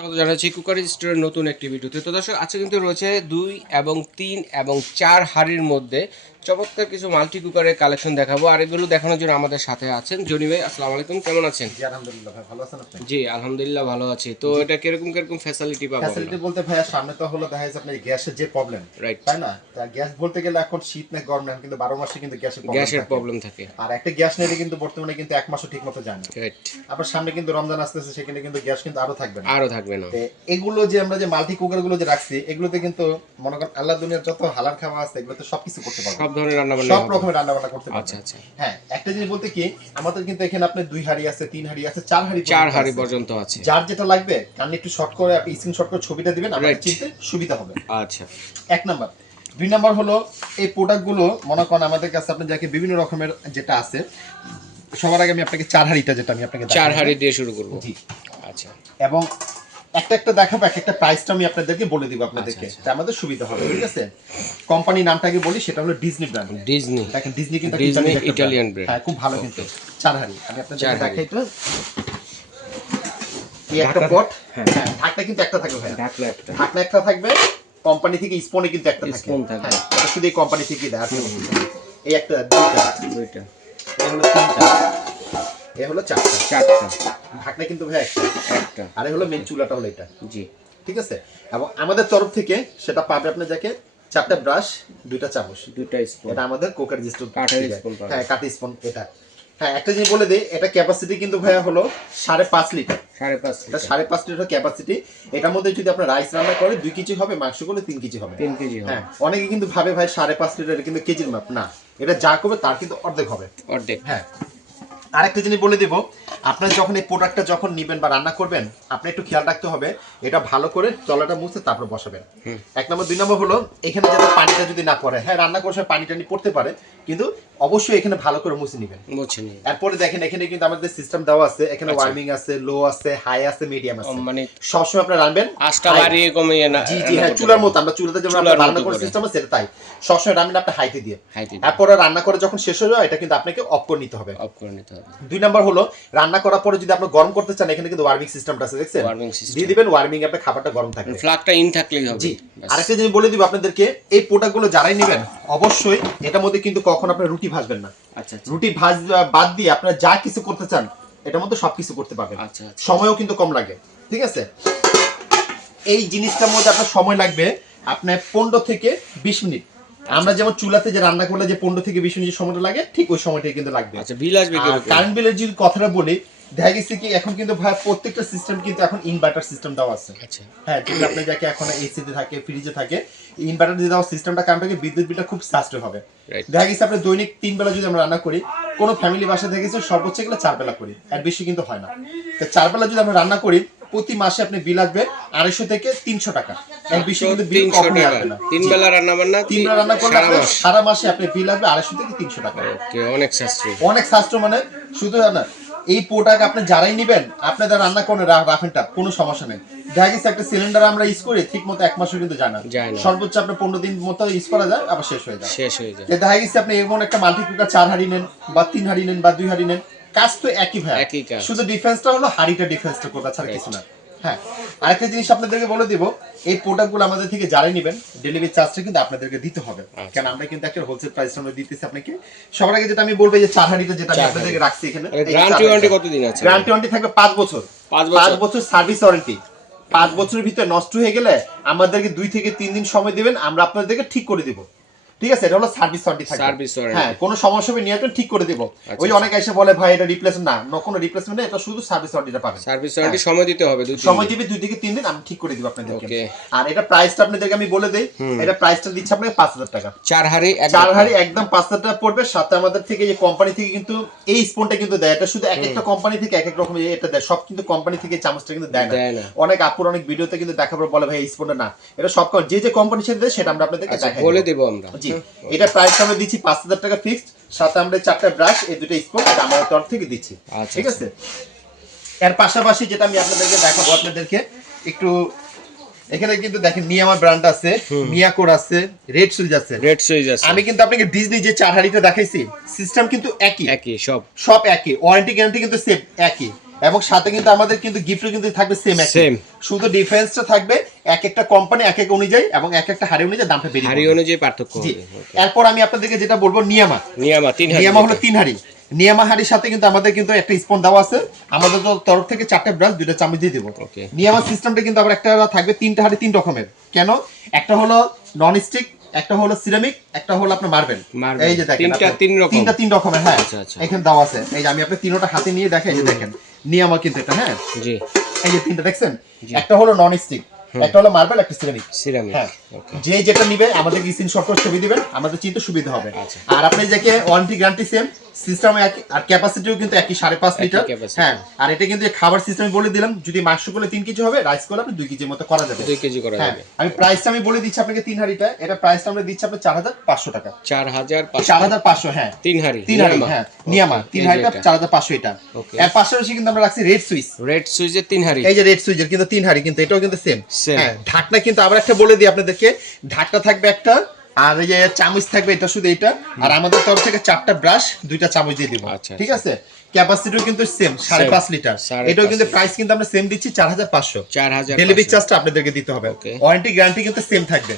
স্বাগত জানাচ্ছি কুকার রেজিস্টারের নতুন একটি ভিডিওতে। তো দর্শক, আজকে কিন্তু রয়েছে 2 এবং 3 এবং 4 হাঁড়ির মধ্যে চমৎকার কিছু মাল্টি কুকারের কালেকশন দেখাবো। আর এগুলো দেখানোর জন্য আমাদের সাথে আছেন জনি ভাই। আসসালামু আলাইকুম, কেমন আছেন? জি আলহামদুলিল্লাহ ভাই, ভালো আছেন আপনি? জি আলহামদুলিল্লাহ ভালো আছি। তো এটা কিরকম কিরকম ফ্যাসিলিটি পাবো? ফ্যাসিলিটি বলতে ভাইয়া সামনে তো হলো দেখা যাচ্ছে আপনার গ্যাসের যে প্রবলেম, রাইট, তাই না? তা গ্যাস বলতে গেলে এখন শীত না গরম না, কিন্তু 12 মাসে কিন্তু গ্যাসের প্রবলেম থাকে। আর একটা গ্যাস নিলে কিন্তু বর্তমানে কিন্তু এক মাসও ঠিকমতো যায় না। রাইট, আবার সামনে কিন্তু রমজান আসতেছে, সেখানে কিন্তু গ্যাস কিন্তু আরো থাকবে না। তো এগুলো যে আমরা যে মাল্টি কুকার গুলো যে রাখছি, এগুলোতে কিন্তু মনে করেন আল্লাহ দুনিয়ার যত হালাল খাওয়া আছে এগুলোতে সবকিছু করতে পারবে, সব ধরনের রান্না বান্না, সব রকমের রান্না বান্না করতে পারবে। আচ্ছা আচ্ছা। হ্যাঁ, একটা জিনিস বলতে কি, আমাদের কিন্তু এখানে আপনি 2 হাঁড়ি আছে, 3 হাঁড়ি আছে, 4 হাঁড়ি পর্যন্ত আছে। যার যেটা লাগবে কারণ একটু শর্ট করে আপনি স্ক্রিনশট করে ছবিটা দিবেন, আমাদের চিনতে সুবিধা হবে। আচ্ছা, এক নাম্বার। 2 নাম্বার হলো এই প্রোডাক্টগুলো মনে করেন আমাদের কাছে আপনি যাকে বিভিন্ন রকমের যেটা আছে। সবার আগে আমি আপনাকে 4 হাঁড়িটা যেটা আমি আপনাকে 4 হাঁড়ি দিয়ে শুরু করব। জি, আচ্ছা। এবং একটা একটা দেখাবো, একটা প্রাইসটা আমি আপনাদেরকে বলে দিব আপনাদেরকে, আচ্ছা। তা আমাদের সুবিধা হবে। ঠিক আছে, কোম্পানি নামটাকে বলি, সেটা হলো ডিজনি ব্র্যান্ড। ডিজনি, দেখেন ডিজনি কিন্তু ডিজনি ইটালিয়ান ব্র্যান্ড। হ্যাঁ, খুব ভালো কিন্তু। 4 হাঁড়ি আমি আপনাদের দেখাই তো। এই একটা পট, হ্যাঁ ঢাকনা কিন্তু একটা থাকবে ভাই, ঢাকনা একটা থাকবে। কোম্পানি থেকে স্পনে কিন্তু একটা থাকে, হ্যাঁ এটা শুধু এই কোম্পানি থেকে দেয়। এই একটা, দুইটা, এই হলো তিনটা, এই হলো চারটা। ঢাকনা কিন্তু ভাই একটা, আর এই হলো মেন চুলাটা হলো এটা। জি, ঠিক আছে। এবং আমাদের তরফ থেকে সেটা পাবে আপনি যাকে 4টা ব্রাশ, 2টা চামচ, 2টা স্পুন। এটা আমাদের কুকার রেজিস্টার কাঠের স্পুন। হ্যাঁ, কাঠের স্পুন এটা। হ্যাঁ, একটা জিনিস বলে দেই, এটা ক্যাপাসিটি কিন্তু ভাইয়া হলো 5.5 লিটার। 5.5 এটা 5.5 লিটার ক্যাপাসিটি। এটার মধ্যে যদি আপনার রাইস রান্না করে 2 কেজি হবে, মাংস করলে 3 কেজি হবে। 3 কেজি হবে। হ্যাঁ, অনেকে কিন্তু ভাবে ভাই 5.5 লিটার এটা কিন্তু কেজির মাপ না, এটা যা করবে তার কিন্তু অর্ধেক হবে, অর্ধেক। হ্যাঁ। আরেকটা জিনিস বলে দেব, আপনারা যখন এই প্রোডাক্টটা যখন নেবেন বা রান্না করবেন, আপনি একটু খেয়াল রাখতে হবে এটা ভালো করে তলাটা মুছে তারপর বসাবেন। 1 নম্বর। 2 নম্বর হলো এখানে যাতে পানিটা যদি না পড়ে, হ্যাঁ রান্না করার সময় পানি টানি পড়তে পারে, কিন্তু অবশ্যই এখানে ভালো করে মুছে নেবেন। এরপরে দেখেন এখানে কিন্তু আমাদের সিস্টেম দেওয়া আছে, এখানে ওয়ার্মিং আছে, লো আছে, হাই আছে, মিডিয়াম আছে। মানে সবসময় আপনারা রাখবেন আঁচটা বাড়িয়ে কমিয়ে না। জি জি, হ্যাঁ চুলার মতো, আমরা চুলাতে যেমন রান্না করার সিস্টেম আছে সেটা তাই সবসময় রান্না আপনি হাইতে দিয়ে। এরপরে রান্না করে যখন শেষ হয়ে যায় এটা কিন্তু আপনাকে অফ করে নিতে হবে। 2 নাম্বার হলো রান্না করার পরে যদি আপনি গরম করতে চান, এখানে কিন্তু ওয়ার্মিং সিস্টেমটা আছে, দেখছেন? দিয়ে দিবেন ওয়ার্মিং, আপনার খাবারটা গরম থাকবে, ফ্ল্যাগটা ইন থাকলেই হবে। জি। আরেকটা জিনিস বলে দিব আপনাদেরকে, এই প্রোডাক্টগুলো যারাই নেবেন অবশ্যই এটার মধ্যে কিন্তু কখনো আপনি রুটি ভাজবেন না। আচ্ছা, রুটি ভাজ বাদ দিয়ে আপনারা যা কিছু করতে চান এটার মধ্যে সবকিছু করতে পারবেন। আচ্ছা, সময়ও কিন্তু কম লাগে। ঠিক আছে, এই জিনিসটার মধ্যে আপনার সময় লাগবে আপনার 15 থেকে 20 মিনিট। আমরা যেমন চুলাতে যে রান্না করলে যে 15 থেকে 20 মিনিট সময়টা লাগে, ঠিক ওই সময়টাই কিন্তু লাগবে। আচ্ছা, বিল আসবে কি? কারেন্ট বিলের যদি কথাটা বলি, দেখা গেছে কি এখন কিন্তু ভাই প্রত্যেকটা সিস্টেম কিন্তু এখন ইনভার্টার সিস্টেম দেওয়া আছে। আচ্ছা, হ্যাঁ, যেটা আপনি যাকে এখন এসিতে থাকে, ফ্রিজে থাকে, ইনভার্টার দিয়ে দেওয়া সিস্টেমটা কারণ থেকে বিদ্যুৎ বিলটা খুব সাশ্রয় হবে। দেখা গেছে আপনি দৈনিক 3 বেলা যদি আমরা রান্না করি, কোনো ফ্যামিলি বাসা থেকে সর্বোচ্চ গেলে 4 বেলা করি, এর বেশি কিন্তু হয় না। তো 4 বেলা যদি আমরা রান্না করি, প্রতি মাসে আপনি বিল আসবে 250 থেকে 300 টাকা, এর বেশি কিন্তু বিল কখনোই আসবে না। 3 বেলা রান্না বান্না, 3 বেলা রান্না করলে সারা মাসে আপনি বিল আসবে 250 থেকে 300 টাকা। ওকে, অনেক সাশ্রয়, অনেক সাশ্রয়। মানে শুধু না, এই প্রোডাক্ট আপনি যারাই নেবেন আপনাদের রান্না করে রাখেনটা কোনো সমস্যা নেই। দেখা গেছে একটা সিলিন্ডার আমরা ইউজ করি ঠিক মতো 1 মাসও কিন্তু যায় না, সর্বোচ্চ আপনার 15 দিন মতো ইউজ করা যায়, আবার শেষ হয়ে যায়। দেখা গেছে আপনি এমন একটা মাল্টি কুকার 4 হাঁড়ি নেন বা 3 হাঁড়ি নেন বা 2 হাঁড়ি নেন, কাজ তো একই ভাই, শুধু ডিফারেন্সটা হলো হাঁড়িটা ডিফারেন্সটা কোথা ছাড়া কিছু না। হ্যাঁ, আরেকটা জিনিস আপনাদেরকে বলে দিব, এই প্রোডাক্টগুলো আমাদের থেকে যারাই নেবেন ডেলিভারি চার্জটা কিন্তু আপনাদেরকে দিতে হবে, কারণ আমরা কিন্তু একটা হোলসেল প্রাইস আমরা দিতেছি আপনাকে। সবার আগে যেটা আমি বলবো, যে 4 হাঁড়িটা যেটা আমি আপনাদেরকে রাখছি এখানে, গ্যারান্টি ওয়ারেন্টি কতদিন আছে? গ্যারান্টি ওয়ারেন্টি থাকবে 5 বছর। 5 বছর সার্ভিস ওয়ারেন্টি। 5 বছরের ভিতরে নষ্ট হয়ে গেলে আমাদেরকে 2 থেকে 3 দিন সময় দিবেন, আমরা আপনাদেরকে ঠিক করে দিব। ঠিক আছে, এটা হলো সার্ভিস ওয়ারেন্টি থাকবে। হ্যাঁ, কোনো সমস্যা হবে নিয়ে আসবেন, ঠিক করে দেব। ওই যে অনেকে এসে বলে ভাই এটা রিপ্লেসমেন্ট না, কোনো রিপ্লেসমেন্ট না, এটা শুধু সার্ভিস ওয়ারেন্টিটা পাবেন। সার্ভিস ওয়ারেন্টি সময় দিতে হবে, সময় দিবে 2 থেকে 3 দিন, আমি ঠিক করে দিব আপনাদেরকে। আর এটা প্রাইসটা আপনাদেরকে আমি বলে দেই, এটা প্রাইসটা দিচ্ছি আপনাকে 5000 টাকা। 4 হাঁড়ি একদম 5000 টাকা পড়বে। সাথে আমাদের থেকে যে কোম্পানি থেকে কিন্তু এই স্পুনটা কিন্তু দেয়, এটা শুধু এক একটা কোম্পানি থেকে এক এক রকম এটা দেয়, সব কিন্তু কোম্পানি থেকে চামচটা কিন্তু দেয় না। অনেক আপুর অনেক ভিডিওতে কিন্তু দেখাবার বলে ভাই এই স্পুনটা না, এটা সব যে কোম্পানি সাথে দেয় সেটা আমরা আপনাদেরকে দেখাই বলে দেব আমরা। জি, এটা প্রাইস আমরা দিচ্ছি 5000 টাকা ফিক্সড, সাথে আমরা 4টা ব্রাশ, এই 2টা স্পুন এটা আমাদের তরফ থেকে দিচ্ছি। ঠিক আছে, এর পাশাপাশি যেটা আমি আপনাদেরকে দেখাবো, আপনাদেরকে একটু এখানে কিন্তু দেখেন নিয়ামা ব্র্যান্ড আছে, মিয়াকোর আছে, রেড সুইচ আছে। আমি কিন্তু আপনাকে ডিজনি যে 4 হাঁড়িটা দেখাইছি, সিস্টেম কিন্তু একই, সব একই, ওয়ারেন্টি গ্যারান্টি কিন্তু সেম একই। এবং সাথে কিন্তু আমাদের কিন্তু গিফটও কিন্তু থাকবে সেম Same. শুধু ডিফারেন্সটা থাকবে এক একটা কোম্পানি এক এক অনুযায়ী এবং এক একটা হাড়ি অনুযায়ী দামটা বেরিয়ে হাড়ি পড়বে। অনুযায়ী পার্থক্য জি হবে। Okay. এরপর আমি আপনাদেরকে যেটা বলবো নিয়ামা নিয়ামা 3 হাড়ি। নিয়ামা হলো 3 হাড়ি। নিয়ামা হাড়ির সাথে কিন্তু আমাদের কিন্তু একটা স্পন দেওয়া আছে, আমাদের তরফ থেকে 4টা ব্রাশ 2টা চামচ দিয়ে দেবো। Okay. নিয়ামা সিস্টেমটা কিন্তু আবার একটা থাকবে 3টা হাড়ি 3 রকমের। কেন? একটা হলো নন স্টিক, একটা হলো সিরামিক, একটা হলো আপনার মার্বেল। Marble। এই যে দেখেন তিনটা আপনার, 3 রকম। তিনটা 3 রকমের, হ্যাঁ আচ্ছা, আচ্ছা। এখানে দেওয়া আছে। এই যে আমি আপনার তিনটা হাতে নিয়ে দেখাই, এই যে দেখেন নিয়ামা কিন্তু এটা, হ্যাঁ জি এই যে তিনটা দেখছেন, একটা হলো নন স্টিক, একটা হলো মার্বেল, একটা সিরামিক। সিরামিক। হ্যাঁ ওকে। যে যেটা নিবে আমাদের স্ক্রিনশট করে ছবি দিবেন, আমাদের চিন্তা সুবিধা হবে। আচ্ছা। আর আপনি যাকে ওয়ারেন্টি গ্যারান্টি সেম, সিস্টেম একই, আর ক্যাপাসিটিও কিন্তু একই 5.5 লিটার। capacity। হ্যাঁ আর এটা কিন্তু খাবার সিস্টেম বলে দিলাম, যদি মাংস করলে 3 কেজি হবে, রাইস করলে আপনি 2 কেজির মতো করা যাবে। 2 কেজি করা হ্যাঁ যাবে। আমি প্রাইসটা আমি বলে দিচ্ছি আপনাকে 3 হাঁড়িটা, এটা প্রাইসটা আমরা দিচ্ছি আপনার 4,500 টাকা। 4500। 4,500, হ্যাঁ 3 হাড়ি। 3 হাঁড়ি, হ্যাঁ নিয়ামা 3 হাঁড়িটা 4,500 এটা। Okay। এর পাশাপাশি কিন্তু আমরা রাখছি রেড সুইচ। রেড সুইজের 3 হাড়ি। এই যে রেড সুইচের কিন্তু 3 হাঁড়ি, কিন্তু এটাও কিন্তু সেম। Same। হ্যাঁ ঢাকনা কিন্তু আবার একটা বলে দিই আপনাদেরকে, ঢাকনা থাকবে একটা, আর এই যে চামচ থাকবে এটা, শুধু এটা। আর আমাদের তরফ থেকে 4টা ব্রাশ 2টা চামচ দিয়ে দিব। আচ্ছা, ঠিক আছে? ক্যাপাসিটিও কিন্তু সেম 5.5 লিটার। 5.5 এটাও কিন্তু লিটার। প্রাইস কিন্তু আমরা সেম দিচ্ছি 4,500। 4500। ডেলিভারি চার্জটা আপনাদেরকে দিতে হবে। Okay। ওয়ারেন্টি গ্যারান্টি কিন্তু সেম থাকবে।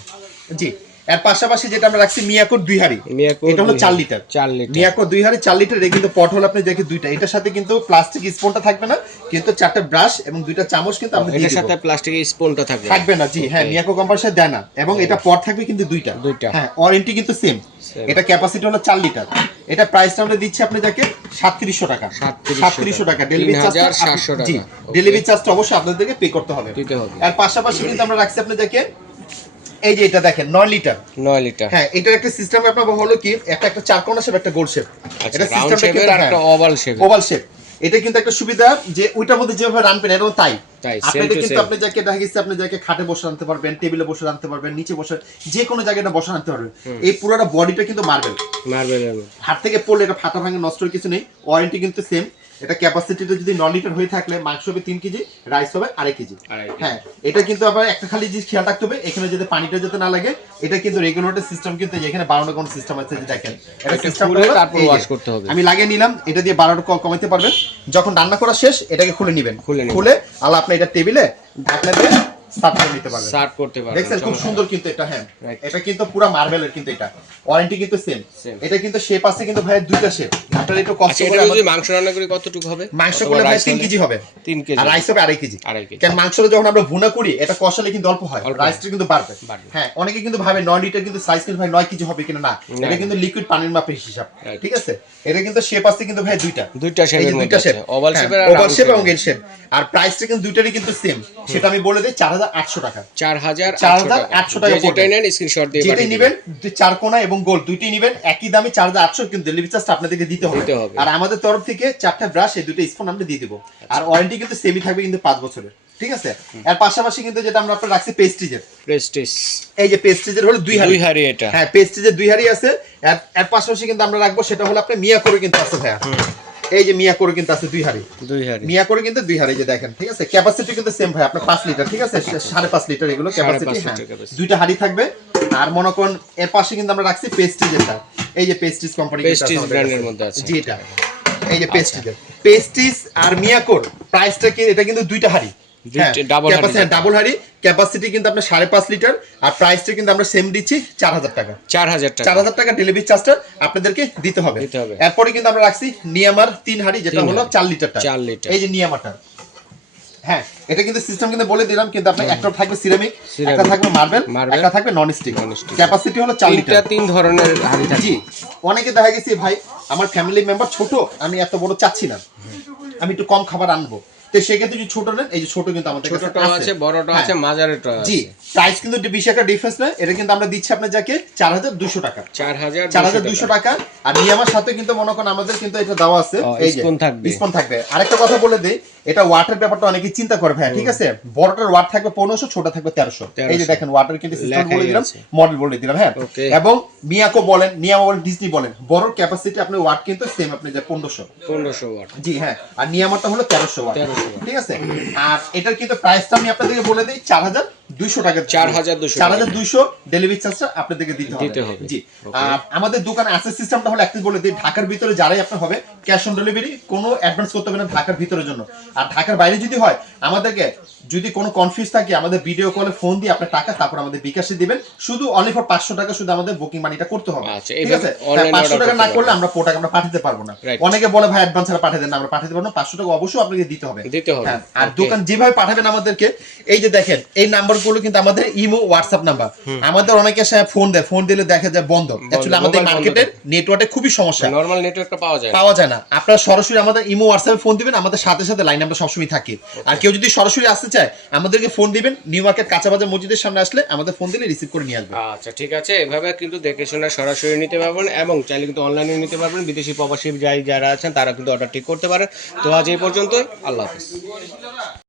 জি এর পাশাপাশি যেটা আমরা রাখছি মিয়াকোর 2 হাঁড়ি, মিয়াকোর এটা হলো 2 4 লিটার। 4 লিটার। মিয়াকোর 2 হাঁড়ি 4 লিটার, এটা কিন্তু পট হলো আপনি দেখে দুইটা, এটার সাথে কিন্তু প্লাস্টিক স্পুনটা থাকবে না, কিন্তু 4টা ব্রাশ এবং 2টা চামচ কিন্তু আপনি দিয়ে এটার দিবেন। সাথে প্লাস্টিকের স্পুনটা থাকবে। থাকবে না, জি হ্যাঁ মিয়াকো কোম্পানির দেয় না, এবং এটা পট থাকবে কিন্তু দুইটা। হ্যাঁ ওয়ারেন্টি কিন্তু সেম। Same। এটা ক্যাপাসিটি হলো 4 লিটার। এটা প্রাইসটা আমরা দিচ্ছি আপনাদেরকে 3700 টাকা। 3700 টাকা ডেলিভারি চার্জ। 3700 টাকা। জি Okay। ডেলিভারি চার্জটা অবশ্যই আপনাদেরকে পে করতে হবে। দিতে হবে। আর পাশাপাশি কিন্তু আমরা রাখছি আপনাদেরকে এই যে এটা দেখেন 9 লিটার। 9 লিটার। হ্যাঁ এটার একটা সিস্টেম আপনার হলো কি, একটা চারকোনা শেপ, একটা গোল শেপ। আচ্ছা, এটা রাউন্ড সিস্টেমটা শেপের কিন্তু একটা ওভাল শেপ। Oval shape. এটা কিন্তু একটা সুবিধা যে ওইটার মধ্যে যেভাবে রানবেন এরকম তাই তাই, same আপনাদের to কিন্তু same। আপনি যাকে দেখা গেছে আপনি যাকে খাটে বসে আনতে পারবেন, টেবিলে বসে আনতে পারবেন, নিচে বসে যে কোনো জায়গায় এটা বসে আনতে পারবেন। এই পুরোটা বডিটা কিন্তু মার্বেল, মার্বেলের। হাত থেকে পড়লে এটা ফাটা ভাঙা নষ্ট কিছু নেই। ওয়ারেন্টি কিন্তু সেম। এটা ক্যাপাসিটিটা যদি 9 লিটার হয়ে থাকলে মাংস হবে 3 কেজি, রাইস হবে 2.5 কেজি। হ্যাঁ এটা কিন্তু আবার একটা খালি জিনিস খেয়াল রাখতে হবে, এখানে যাতে পানিটা যাতে না লাগে। এটা কিন্তু রেগুলেটর সিস্টেম, কিন্তু এখানে 12টা কোন সিস্টেম আছে, যে দেখেন এটা সিস্টেম খুলে তারপর ওয়াশ করতে হবে। আমি লাগিয়ে নিলাম, এটা দিয়ে 12টা কমাইতে পারবেন। যখন রান্না করা শেষ এটাকে খুলে নেবেন, খুলে নেবেন। খুলে আলা আপনি এটা টেবিলে ঢাকনা দিয়ে সার্ভ করে নিতে পারবেন। সার্ভ করতে পারবেন। দেখছেন খুব সুন্দর কিন্তু এটা। হ্যাঁ Right। এটা কিন্তু পুরো মার্বেলের, কিন্তু এটা ওয়ারেন্টি কিন্তু সেম। Same। এটা কিন্তু শেপ আছে কিন্তু ভাই দুইটা শেপ। আপনারা একটু কষ্ট আচ্ছা, করে এটা যদি মাংস রান্না করি কতটুকু হবে? মাংস করলে ভাই 3 কেজি হবে, 3 কেজি। আর রাইস হবে 2.5 কেজি। 2.5 কেজি। কারণ মাংসটা যখন আমরা ভুনা করি এটা কষালে কিন্তু অল্প হয়, অল্প। রাইসটা কিন্তু বাড়বে। বাড়বে। হ্যাঁ অনেকে কিন্তু ভাবে 9 লিটার কিন্তু সাইজ কিন্তু ভাই 9 কেজি হবে কিনা, না এটা কিন্তু লিকুইড পানির মাপের হিসাব। Right। ঠিক আছে? এটা কিন্তু শেপ আছে কিন্তু ভাই দুইটা, দুইটা এই শেপের যে মধ্যে দুইটা শেপ, আছে। ওভাল শেপের আর ওভাল রাউন্ড শেপ এবং শেপের। এল শেপ। আর প্রাইসটা কিন্তু দুইটারই কিন্তু সেম, সেটা আমি বলে দেই 4,800 টাকা। 4800 টাকা। টাকা যেটাই নেন স্ক্রিনশট দিয়ে যেটাই পাঠিয়ে নেবেন, দিবেন। চার কোনা এবং গোল দুইটাই নেবেন একই দামে 4,800, কিন্তু ডেলিভারি চার্জটা আপনাদেরকে দিতে হবে। দিতে হবে। আর আমাদের তরফ থেকে 4টা ব্রাশ এই দুটো স্পুন আমরা দিয়ে দিব। আর ওয়ারেন্টি কিন্তু সেমই থাকবে কিন্তু 5 বছরের। ঠিক আছে? এর পাশাপাশি কিন্তু যেটা আমরা আপনার রাখছি পেস্টিজের, প্রেস্টিজ। এই যে পেস্টিজের হলো 2 হাঁড়ি। 2 হাড়ি এটা। হ্যাঁ পেস্টিজের 2 হাঁড়ি আছে। এর পাশাপাশি কিন্তু আমরা রাখবো সেটা হলো আপনার মিয়া করে কিন্তু আছে ভাইয়া। এই যে মিয়া করে কিন্তু আছে 2 হাঁড়ি। 2 হাড়ি। মিয়া করে কিন্তু 2 হাঁড়ি, যে দেখেন। ঠিক আছে? ক্যাপাসিটি কিন্তু সেম ভাই আপনার 5 লিটার। ঠিক আছে? 5.5 লিটার এগুলো ক্যাপাসিটি। 5.5 হ্যাঁ লিটার capacity। দুইটা হাঁড়ি থাকবে। আর মনে করেন এর পাশে কিন্তু আমরা রাখছি পেস্টিজের, এই যে পেস্টিজ কোম্পানি পেস্টিজ ব্র্যান্ডের মধ্যে আছে। জি এটা এই যে পেস্টিজের, পেস্টিজ আর মিয়াকোর প্রাইসটা কি, এটা কিন্তু দুইটা হাঁড়ি। ডাবল হাঁড়ি, ক্যাপাসিটি কিন্তু আপনার 5.5 লিটার, আর প্রাইসটা কিন্তু আমরা সেম দিচ্ছি 4,000 টাকা। 4000 টাকা। 4,000 টাকা ডেলিভারি চার্জটা আপনাদেরকে দিতে হবে। এরপরে কিন্তু আমরা রাখছি নিয়ামার 3 হাঁড়ি, যেটা হলো 4 লিটারটা। 4 লিটার। এই যে নিয়ামাটা। হ্যাঁ এটা কিন্তু সিস্টেম কিন্তু বলে দিলাম, কিন্তু আপনার একটা থাকবে সিরামিক, একটা থাকবে মার্বেল, একটা থাকবে নন স্টিক। ক্যাপাসিটি হলো 4 লিটার। এটা 3 ধরনের হাড়ি থাকে। জি অনেকে দেখা গেছে ভাই আমার ফ্যামিলি মেম্বার ছোট, আমি এত বড় চাচ্ছি না, আমি একটু কম খাবার আনবো, তো সেক্ষেত্রে যদি ছোট নেন, এই যে ছোট কিন্তু আমাদের কাছে ছোটটাও আছে, বড়টাও আছে, মাঝারিটাও আছে। জি প্রাইস কিন্তু বেশি একটা ডিফারেন্স না। এটা কিন্তু আমরা দিচ্ছি আপনার যাকে 4,200 টাকা। 4,200 টাকা। আর নিয়ামার সাথে কিন্তু মনে করেন আমাদের কিন্তু এটা দেওয়া আছে, এই যে স্পুন থাকবে। আরেকটা কথা বলে দেই, এটা ওয়াটার ব্যাপারটা অনেকে চিন্তা করে ভাই। ঠিক আছে? বড়টার ওয়াট থাকবে 1500, ছোটটা থাকবে 1300। এই যে দেখেন ওয়াটার কিন্তু সিস্টেম বলে দিলাম, মডেল বলে দিলাম। হ্যাঁ এবং মিয়াকো বলেন, নিয়ামা বলেন, ডিজনি বলেন, বড় ক্যাপাসিটি আপনার ওয়াট কিন্তু সেম আপনি যে 1500 ওয়াট। জি হ্যাঁ। আর নিয়ামাটা হলো 1300 ওয়াট। ঠিক আছে? আর এটার কিন্তু প্রাইসটা আমি আপনাদেরকে বলে দিই 200 টাকা 4200 ডেলিভারি চার্জটা আপনাদেরকে দিতে হবে জি। আর আমাদের দোকানে অ্যাসেস সিস্টেমটা হলো একটু বলে দিই, ঢাকার ভিতরে যারাই আপনার হবে ক্যাশ অন ডেলিভারি, কোনো অ্যাডভান্স করতে হবে না ঢাকার ভিতরের জন্য। আর ঢাকার বাইরে যদি হয় আমাদেরকে যদি কোনো কনফিউজ থাকে আমাদের ভিডিও কলে ফোন দিয়ে আপনার টাকা তারপর আমাদের বিকাশে দিবেন, শুধু অনলি ফর 500 টাকা শুধু আমাদের বুকিং মানিটা করতে হবে। ঠিক আছে, 500 টাকা না করলে আমরা প্রোডাক্ট আমরা পাঠাতে পারবো না। অনেকে বলে ভাই অ্যাডভান্স ছাড়া পাঠিয়ে দেন না, আমরা পাঠাতে পারবো না, 500 টাকা অবশ্যই আপনাকে দিতে হবে। আর দোকান যেভাবে পাঠাবেন আমাদেরকে, এই যে দেখেন এই নাম্বারগুলো কিন্তু আমাদের ইমো হোয়াটসঅ্যাপ নাম্বার। আমাদের অনেকে ফোন দেয়, ফোন দিলে দেখা যায় বন্ধ। অ্যাকচুয়ালি আমাদের মার্কেটের নেটওয়ার্কে খুবই সমস্যা, নরমাল নেটওয়ার্কটা পাওয়া যায় না। আপনারা সরাসরি আমাদের ইমো হোয়াটসঅ্যাপে ফোন দিবেন, আমাদের সাথে সাথে লাইনে আমরা সবসময় থাকি। আর কেউ যদি সরাসরি আসতে চায় আমাদেরকে ফোন দিবেন, নিউ মার্কেট কাঁচাবাজার মসজিদের সামনে আসলে আমাদের ফোন দিলে রিসিভ করে নিয়ে আসবে। আচ্ছা ঠিক আছে, এভাবে কিন্তু দেখে শুনে সরাসরি নিতে পারবেন এবং চাইলে কিন্তু অনলাইনে নিতে পারবেন। বিদেশি প্রবাসী যারা আছেন তারা কিন্তু অর্ডার ঠিক করতে পারেন। তো আজ এই পর্যন্তই, আল্লাহ হাফেজ।